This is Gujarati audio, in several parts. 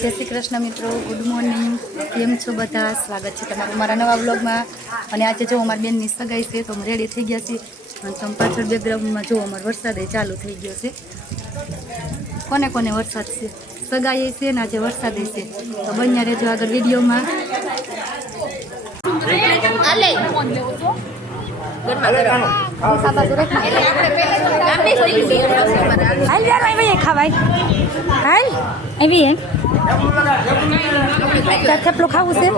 જય શ્રી કૃષ્ણ મિત્રો, ગુડ મોર્નિંગ. કેમ છો બધા? સ્વાગત છે તમારું મારા નવા વ્લોગમાં. અને આજે જો અમારી બેનની સગાઈ છે તો અમે રેડી થઈ ગયા છીએ. અને તમે પાછળ બેકગ્રાઉન્ડમાં જો અમારો વરસાદ ચાલુ થઈ ગયો છે. કોને કોને વરસાદ છે? સગાઈ છે ને આજે વરસાદ છે. તો બન્યા રહેજો આગળ વિડીયોમાં. થેપલું ખાવું છે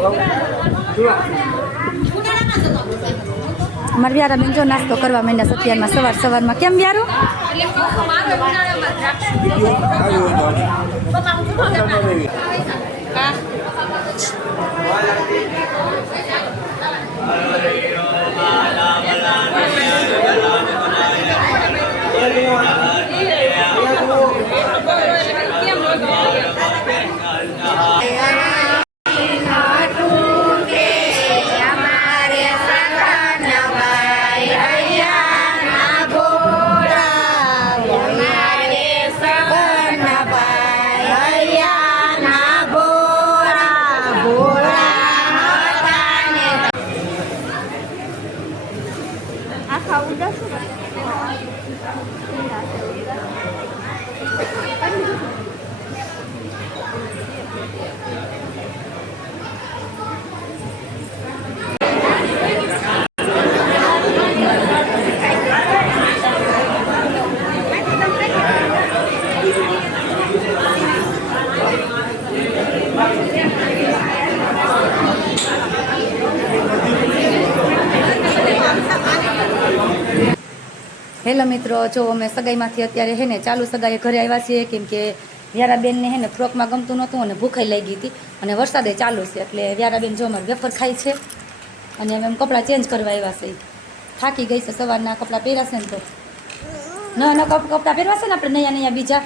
અમારે વ્યારા બેન જો નાસ્તો કરવા માંડ્યા સત્યારમાં સવારમાં. કેમ વ્યારું? હેલો મિત્રો, જો અમે સગાઈમાંથી અત્યારે હે ને ચાલુ સગાઈએ ઘરે આવ્યા છીએ. કેમ કે વ્યારાબેનને હે ને ફ્રોકમાં ગમતું નહોતું અને ભૂખાઈ લાગી હતી અને વરસાદે ચાલુ છે. એટલે વ્યારાબેન જો અમારે વેફર ખાય છે અને અમે એમ કપડાં ચેન્જ કરવા આવ્યા છે. થાકી ગઈ છે, સવારના કપડાં પહેરાશે ને તો ન કપડાં પહેરવાશે ને આપણે નયા બીજા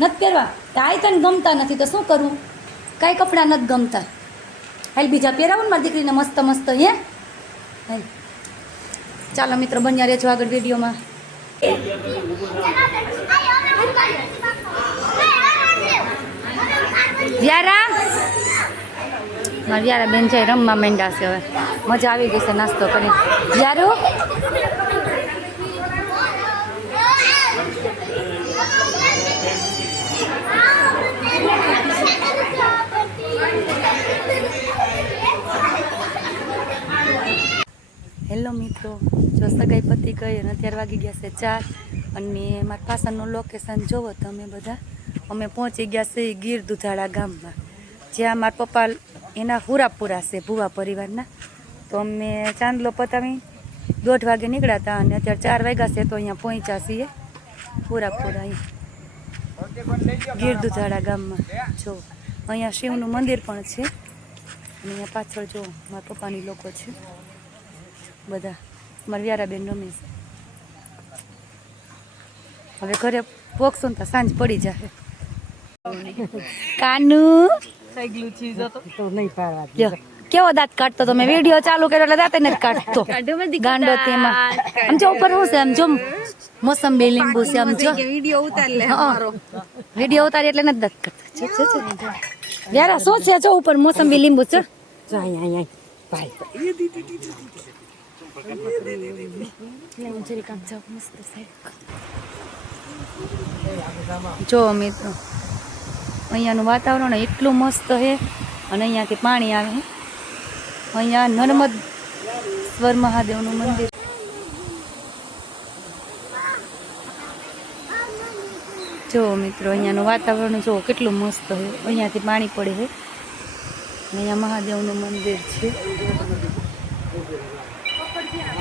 નથી પહેરવા. આ તને ગમતા નથી તો શું કરવું? કાંઈ કપડાં નથી ગમતા. હાલ બીજા પહેરાવું ને મારી દીકરીને મસ્ત મસ્ત. હે ચાલો મિત્રો, બન્યા રહેજો આગળ વિડીયોમાં. વ્યારા મારી વ્યારા બેન છે રમવા માંડ્યા છે. હવે મજા આવી ગઈ છે નાસ્તો કરી. વ્યારો હેલો મિત્રો, જો સગાઈ પતી ગઈ અને અત્યારે વાગી ગયા છે 4. અને મારા પાછળનું લોકેશન જોવો તમે બધા. અમે પહોંચી ગયા છે ગીર દુધાળા ગામમાં, જ્યાં મારા પપ્પા એના હુરાપુરા છે ભુવા પરિવારના. તો અમે ચાંદલો પતાવી 1:30 વાગે નીકળ્યા હતા અને અત્યારે 4 વાગ્યા છે તો અહીંયા પહોંચ્યા છીએ હુરાપુરા. ગીર દુધાળા ગામમાં જો અહીંયા શિવનું મંદિર પણ છે. અને અહીંયા પાછળ જો મારા પપ્પાની લોકો છે બધા. મારી વ્યારાબેન રમે છે. હવે ઘરે પહોંચશું ને તો સાંજ પડી જાય. કાનું કેવો દાંત કાઢતો તો મેં વિડીયો ચાલુ કર્યો એટલે દાંત નથી કાઢતો. ગાંડો તેમાં આમ જો ઉપર શું છે, આમ જો મોસંબી લીંબુ છે. આમ જો વિડીયો ઉતારી એટલે નથી દાંત કાઢતો. વ્યારા શું છે? જો ઉપર મોસંબી લીંબુ છે. જો મિત્રો, અહીંયાનું વાતાવરણ એટલું મસ્ત છે અને અહીંયાથી પાણી આવે છે. અહીંયા નર્મદેશ્વર મહાદેવનું મંદિર. જો મિત્રો, અહીંયાનું વાતાવરણ જો કેટલું મસ્ત છે. અહીંયાથી પાણી પડે છે. અહીંયા મહાદેવનું મંદિર છે.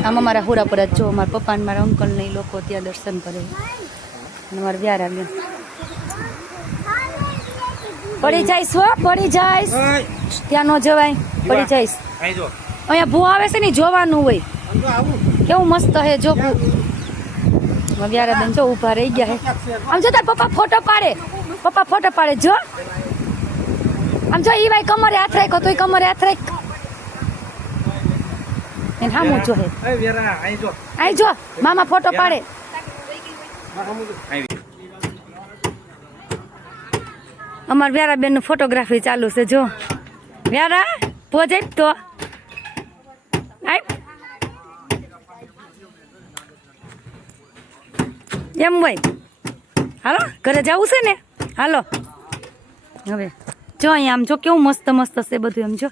આમાં મારા હુરાપુરા જો મારા પપ્પા ને મારા અંકલ ને લોકો ત્યાં દર્શન કરે. અને મારા વ્યારાબેન પડી જઈશ, પડી જઈશ, ત્યાં ન જવાય, પડી જઈશ. અહીંયા ભૂ આવે છે ને જોવાનું હોય, કેવું મસ્ત હે. જો વ્યારાબેન જો ઊભા રહી ગયા હે. આમ જો તાર પપ્પા ફોટો પાડે, પપ્પા ફોટો પાડે. જો આમ જો ઈ ભાઈ કમરે હાથ રાખ્યો તોય કમરે હાથ રાખ. એને હામું જો હે. આઈ જો મામા ફોટો પાડે. અમારા વ્યારાબેનનું ફોટોગ્રાફી ચાલુ છે જો વ્યારા પોજ આપ તો આપ એમ હોય હાલો ઘરે જવું છે ને હાલો હવે જો અહીંયા આમ જો કેવું મસ્ત મસ્ત છે બધું એમ જો